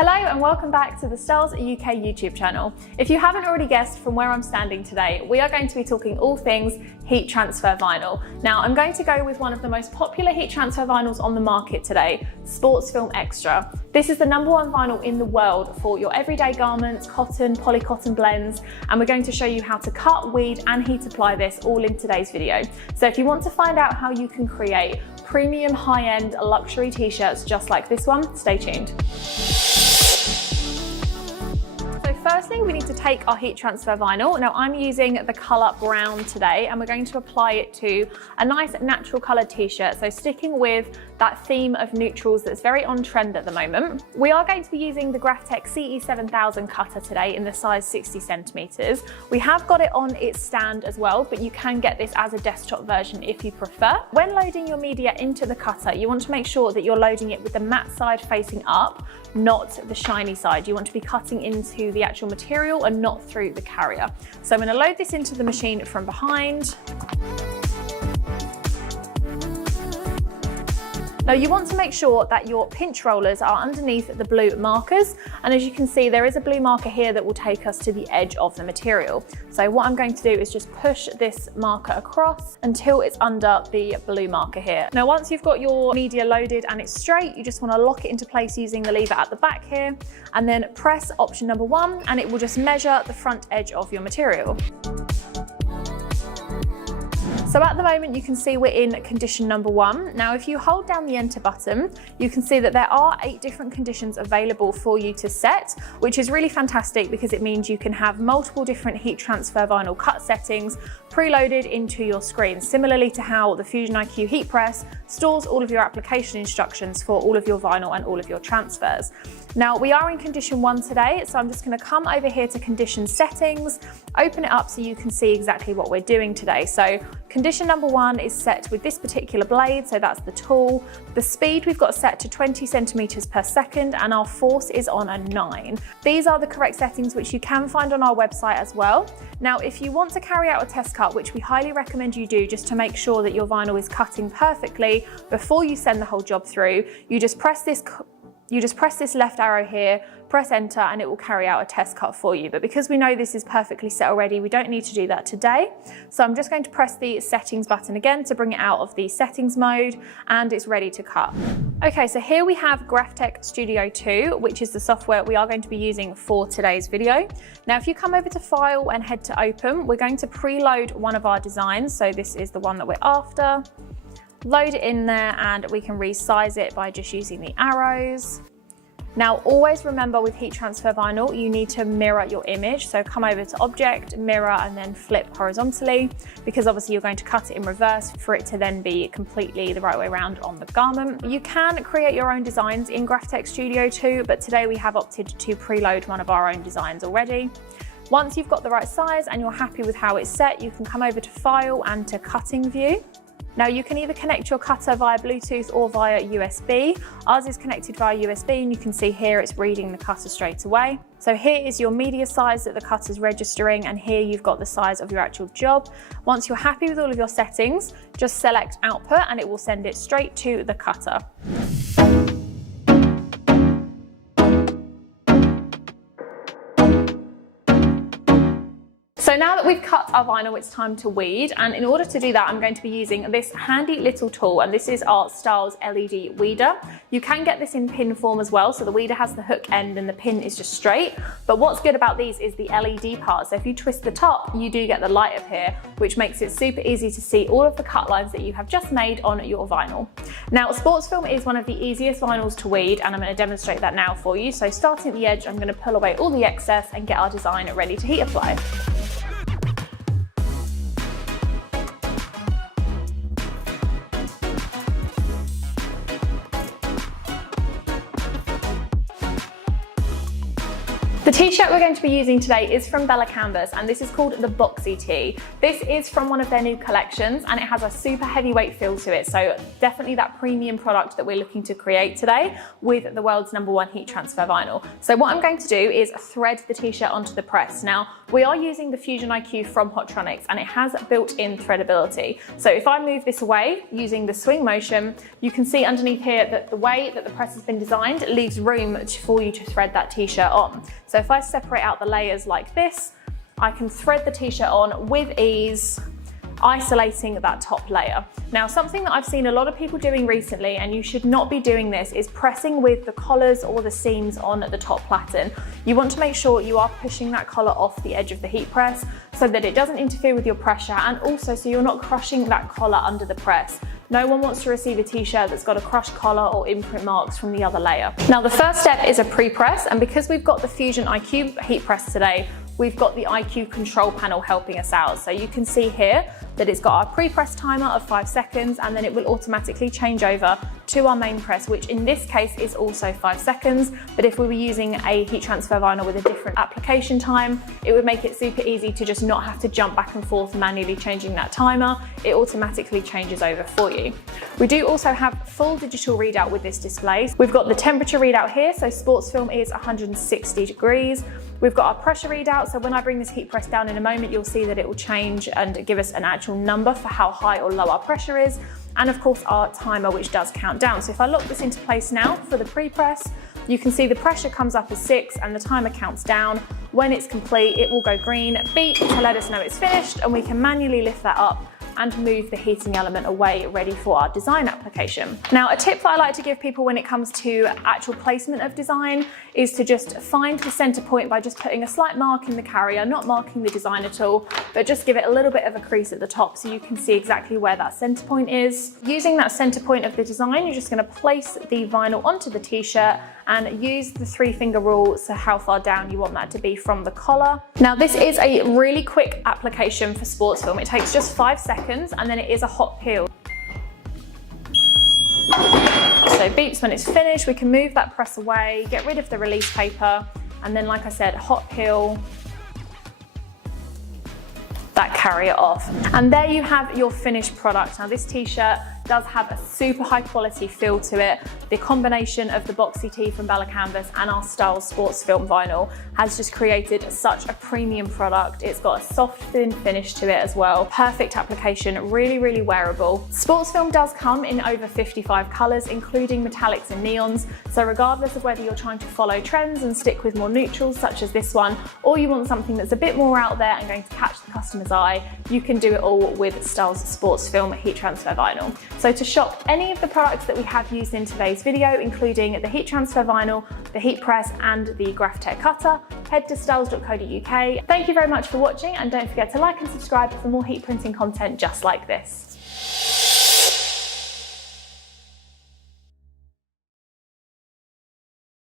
Hello and welcome back to the Stahls UK YouTube channel. If you haven't already guessed from where I'm standing today, we are going to be talking all things heat transfer vinyl. Now I'm going to go with one of the most popular heat transfer vinyls on the market today, SportsFilm Extra. This is the #1 vinyl in the world for your everyday garments, cotton, polycotton blends, and we're going to show you how to cut, weed and heat apply this all in today's video. So if you want to find out how you can create premium high-end luxury t-shirts just like this one, stay tuned. Firstly, we need to take our heat transfer vinyl. Now I'm using the colour brown today and we're going to apply it to a nice natural coloured t-shirt. So sticking with that theme of neutrals that's very on trend at the moment. We are going to be using the Graphtec CE-7000 cutter today in the size 60 centimetres. We have got it on its stand as well, but you can get this as a desktop version if you prefer. When loading your media into the cutter, you want to make sure that you're loading it with the matte side facing up, not the shiny side. You want to be cutting into the actual material and not through the carrier. So I'm going to load this into the machine from behind. Now you want to make sure that your pinch rollers are underneath the blue markers, and as you can see there is a blue marker here that will take us to the edge of the material. So what I'm going to do is just push this marker across until it's under the blue marker here. Now once you've got your media loaded and it's straight, you just want to lock it into place using the lever at the back here, and then press option #1 and it will just measure the front edge of your material. So at the moment you can see we're in condition #1. Now if you hold down the enter button, you can see that there are 8 different conditions available for you to set, which is really fantastic because it means you can have multiple different heat transfer vinyl cut settings preloaded into your screen, similarly to how the Fusion IQ heat press stores all of your application instructions for all of your vinyl and all of your transfers. Now we are in condition 1 today, so I'm just going to come over here to condition settings, open it up so you can see exactly what we're doing today. So condition #1 is set with this particular blade, so that's the tool. The speed we've got set to 20 centimeters per second and our force is on a 9. These are the correct settings which you can find on our website as well. Now if you want to carry out a test cut, which we highly recommend you do just to make sure that your vinyl is cutting perfectly before you send the whole job through, you just press this left arrow here, press enter, and it will carry out a test cut for you. But because we know this is perfectly set already, we don't need to do that today. So I'm just going to press the settings button again to bring it out of the settings mode, and it's ready to cut. Okay, so here we have Graphtec Studio 2, which is the software we are going to be using for today's video. Now, if you come over to File and head to Open, we're going to preload one of our designs. So this is the one that we're after. Load it in there and we can resize it by just using the arrows. Now always remember with heat transfer vinyl, you need to mirror your image. So come over to Object, Mirror, and then flip horizontally, because obviously you're going to cut it in reverse for it to then be completely the right way around on the garment. You can create your own designs in Graphtec Studio 2, but today we have opted to preload one of our own designs already. Once you've got the right size and you're happy with how it's set, you can come over to File and to Cutting View. Now you can either connect your cutter via Bluetooth or via USB. Ours is connected via USB and you can see here it's reading the cutter straight away. So here is your media size that the cutter's registering, and here you've got the size of your actual job. Once you're happy with all of your settings, just select Output and it will send it straight to the cutter. So now that we've cut our vinyl, it's time to weed, and in order to do that I'm going to be using this handy little tool, and this is our Stahls LED weeder. You can get this in pin form as well, so the weeder has the hook end and the pin is just straight, but what's good about these is the LED part. So if you twist the top, you do get the light up here, which makes it super easy to see all of the cut lines that you have just made on your vinyl. Now SportsFilm is one of the easiest vinyls to weed, and I'm going to demonstrate that now for you. So starting at the edge, I'm going to pull away all the excess and get our design ready to heat apply. The t-shirt we're going to be using today is from Bella Canvas, and this is called the Boxy Tee. This is from one of their new collections and it has a super heavyweight feel to it, so definitely that premium product that we're looking to create today with the world's #1 heat transfer vinyl. So what I'm going to do is thread the t-shirt onto the press. Now, we are using the Fusion IQ from Hotronics and it has built-in threadability. So if I move this away using the swing motion, you can see underneath here that the way that the press has been designed leaves room for you to thread that t-shirt on. So if I separate out the layers like this, I can thread the t-shirt on with ease, isolating that top layer. Now, something that I've seen a lot of people doing recently, and you should not be doing this, is pressing with the collars or the seams on the top platen. You want to make sure you are pushing that collar off the edge of the heat press so that it doesn't interfere with your pressure, and also so you're not crushing that collar under the press. No one wants to receive a t-shirt that's got a crushed collar or imprint marks from the other layer. Now, the first step is a pre-press, and because we've got the Fusion IQ heat press today, we've got the IQ control panel helping us out. So you can see here that it's got our pre-press timer of 5 seconds, and then it will automatically change over to our main press, which in this case is also 5 seconds. But if we were using a heat transfer vinyl with a different application time, it would make it super easy to just not have to jump back and forth manually changing that timer. It automatically changes over for you. We do also have full digital readout with this display. We've got the temperature readout here, so SportsFilm is 160 degrees. We've got our pressure readout, so when I bring this heat press down in a moment, you'll see that it will change and give us an actual number for how high or low our pressure is. And of course our timer, which does count down. So if I lock this into place now for the pre-press, you can see the pressure comes up as 6 and the timer counts down. When it's complete, it will go green, beep to let us know it's finished, and we can manually lift that up and move the heating element away, ready for our design application. Now, a tip that I like to give people when it comes to actual placement of design is to just find the center point by just putting a slight mark in the carrier, not marking the design at all, but just give it a little bit of a crease at the top so you can see exactly where that center point is. Using that center point of the design, you're just gonna place the vinyl onto the t-shirt and use the 3-finger rule, so how far down you want that to be from the collar. Now, this is a really quick application for SportsFilm. It takes just 5 seconds, and then it is a hot peel. So beeps when it's finished. We can move that press away, get rid of the release paper, and then, like I said, hot peel that carrier off. And there you have your finished product. Now, this t-shirt does have a super high quality feel to it. The combination of the Boxy Tee from Bella Canvas and our Stahls Sportsfilm vinyl has just created such a premium product. It's got a soft, thin finish to it as well. Perfect application, really, really wearable. SportsFilm does come in over 55 colors, including metallics and neons. So regardless of whether you're trying to follow trends and stick with more neutrals, such as this one, or you want something that's a bit more out there and going to catch the customer's eye, you can do it all with Stahls Sportsfilm Heat Transfer Vinyl. So to shop any of the products that we have used in today's video, including the heat transfer vinyl, the heat press, and the Graphtec cutter, head to stahls.co.uk. Thank you very much for watching, and don't forget to like and subscribe for more heat printing content just like this.